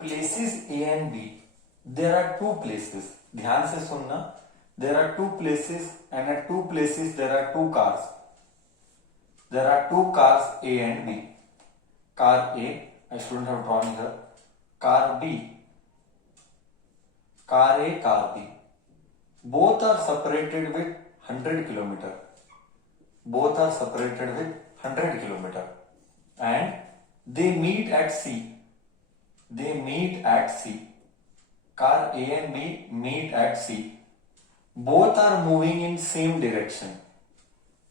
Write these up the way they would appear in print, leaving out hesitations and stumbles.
places A and B, there are two places. ध्यान से सुनना. There are two places, and at two places there are two cars. There are two cars A and B. Car A, I shouldn't have drawn here. Car B. Car A, car B. Both are separated with 100 kilometer. Both are separated with 100 kilometer. And they meet at C. They meet at C. Car A and B meet at C. Both are moving in same direction.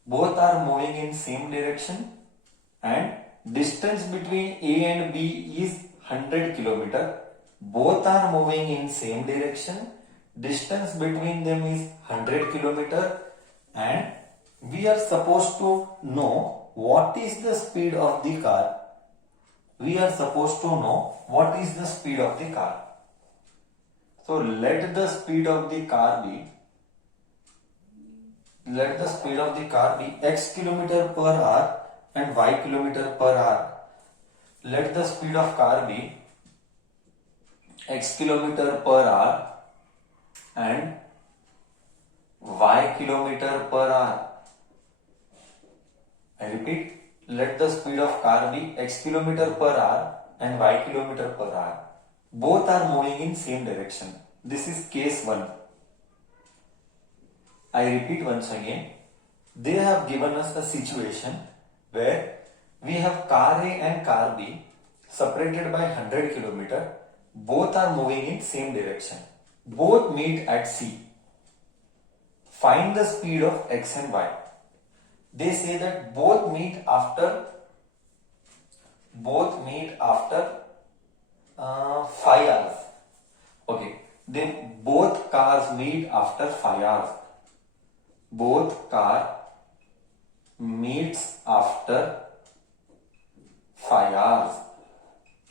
Both are moving in same direction, and distance between A and B is 100 kilometer. Both are moving in same direction. Distance between them is 100 kilometer, and we are supposed to know what is the speed of the car. We are supposed to know what is the speed of the car. So let the speed of the car be x kilometer per hour and y kilometer per hour. Let the speed of car be x kilometer per hour and y kilometer per hour. I repeat, let the speed of car be x kilometer per hour and y kilometer per hour. Both are moving in same direction. This is case 1. I repeat once again. They have given us a situation where we have car A and car B separated by 100 kilometer. Both are moving in same direction. Both meet at C. Find the speed of x and y. They say that both meet after 5 hours. Okay, then both cars meet after 5 hours. Both car meets after 5 hours.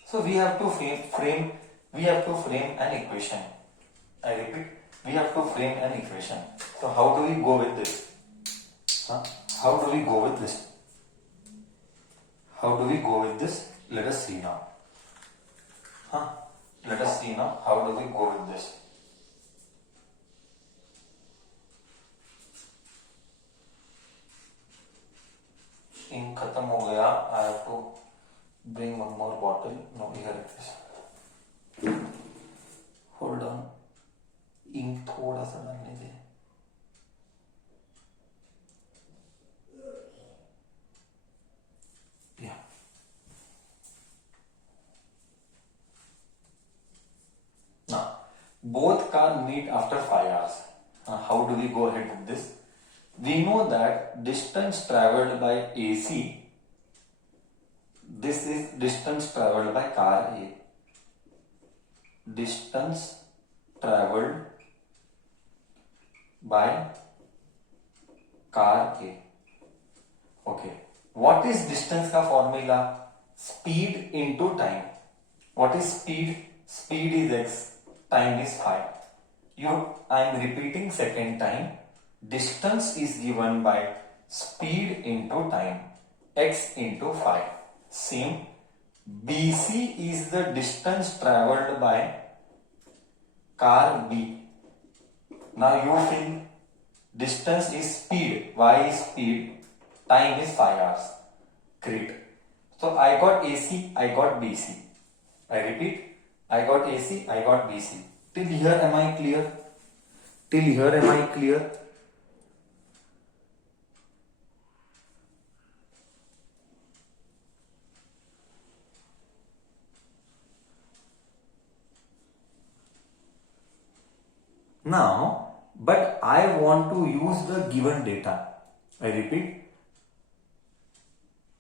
So we have to frame an equation. I repeat, we have to frame an equation. So how do we go with this? How do we go with this? Let us see now. Let us see now how do we go with this. Ink खत्म हो गया. I have to bring one more bottle. No, here it is. Hold on. Ink थोड़ा सा डालने दे. Yeah. Now, both cars meet after 5 hours. How do we go ahead with this? We know that distance traveled by AC, this is distance traveled by car A. Distance traveled by car A. Okay. What is distance का formula? Speed into time. What is speed? Speed is x, time is 5. I am repeating second time. Distance is given by speed into time, x into 5. Same. BC is the distance traveled by car B. Now you fill. Distance is speed, y is speed, time is 5 hours. Great. So I got AC, I got BC. I repeat, I got AC, I got BC. Till here am I clear? Now, but I want to use the given data. I repeat,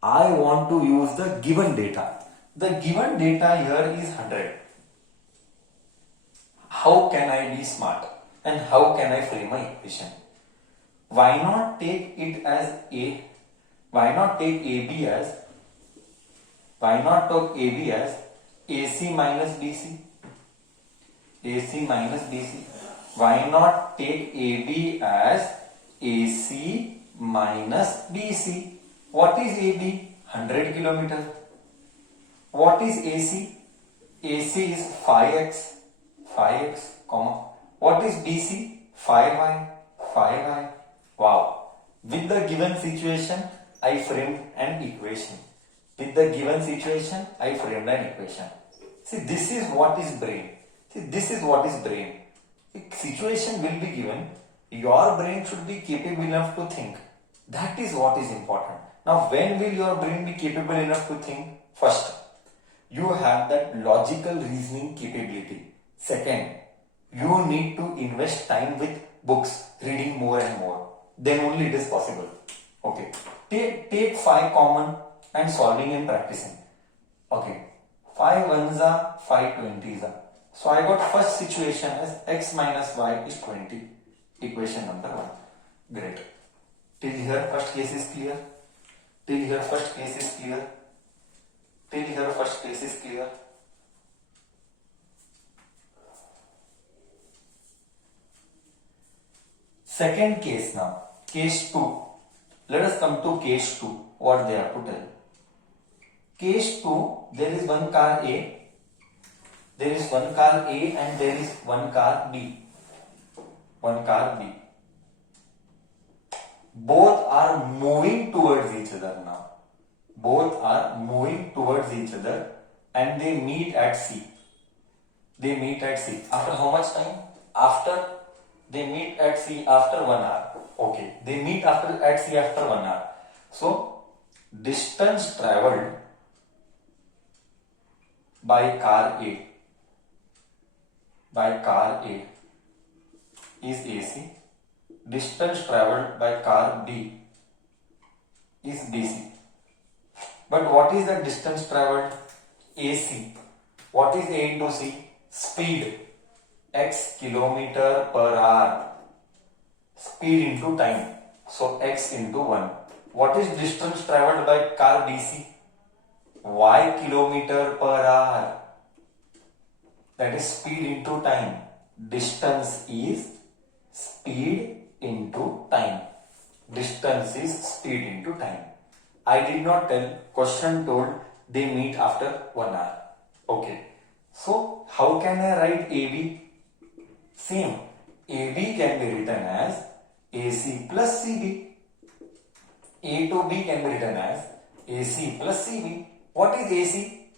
I want to use the given data. The given data here is 100. How can I be smart? And how can I frame my equation? Why not take it as A? Why not take AB as AC minus BC? AC minus BC. Why not take AB as AC minus BC? What is AB? 100 kilometer. What is AC? AC is 5x, comma. What is BC? 5y. Wow. With the given situation, I framed an equation. See, this is what is brain. The situation will be given. Your brain should be capable enough to think. That is what is important. Now, when will your brain be capable enough to think? First, you have that logical reasoning capability. Second, you need to invest time with books, reading more and more. Then only it is possible. Okay. Take 5 common and solving and practicing. Okay. 5 ones are 5 20s are. So I got first situation as x minus y is 20. Equation number 1. Great. Till here first case is clear. Second case now. Case 2. Let us come to case 2. What they have to tell. Case 2, there is one car A. And there is one car B. Both are moving towards each other now. And they meet at C. After how much time? They meet at C after 1 hour. Okay. They meet at C after 1 hour. So, distance traveled by car A is AC. Distance traveled by car B is BC. But what is the distance traveled? AC. What is A into C? Speed. X kilometer per hour. Speed into time. So X into 1. What is distance traveled by car BC? Y kilometer per hour. That is speed into time. Distance is speed into time. I did not tell. Question told they meet after 1 hour. Okay. So how can I write AB? Same. AB can be written as AC plus CB. A to B can be written as AC plus CB. What is AC?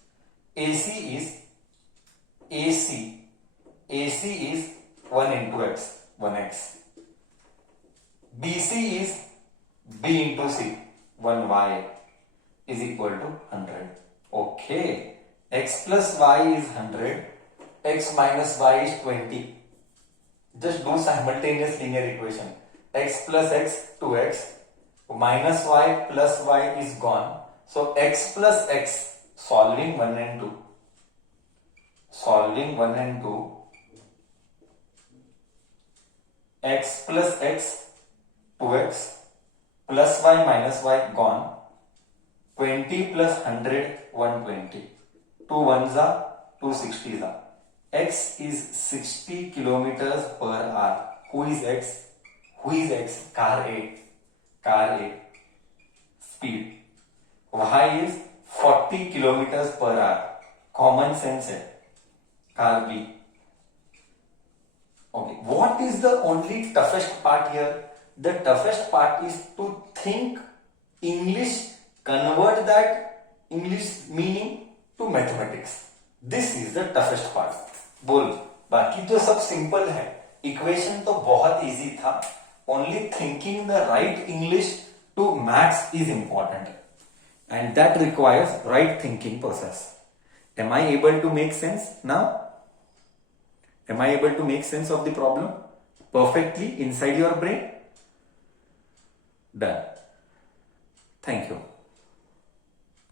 AC is 1 into X, 1X. BC is B into C, 1Y is equal to 100. Okay. X plus Y is 100. X minus Y is 20. Just do simultaneous linear equation. X plus X, 2X. Minus Y plus Y is gone. So X plus X, solving 1 and 2. X plus X, 2X. Plus Y minus Y gone. 20 plus 100, 120. 2 ones are 2 60s are. X is 60 kilometers per hour. Who is X? Car A. Speed. Y is 40 kilometers per hour. Common sense hai. Car B. Okay. What is the only toughest part here? The toughest part is to think English, convert that English meaning to mathematics. This is the toughest part. बोल, बाकी तो सब simple है. Equation तो बहुत easy था. Only thinking the right English to maths is important. And that requires right thinking process. Am I able to make sense now? Am I able to make sense of the problem perfectly inside your brain? Done. Thank you.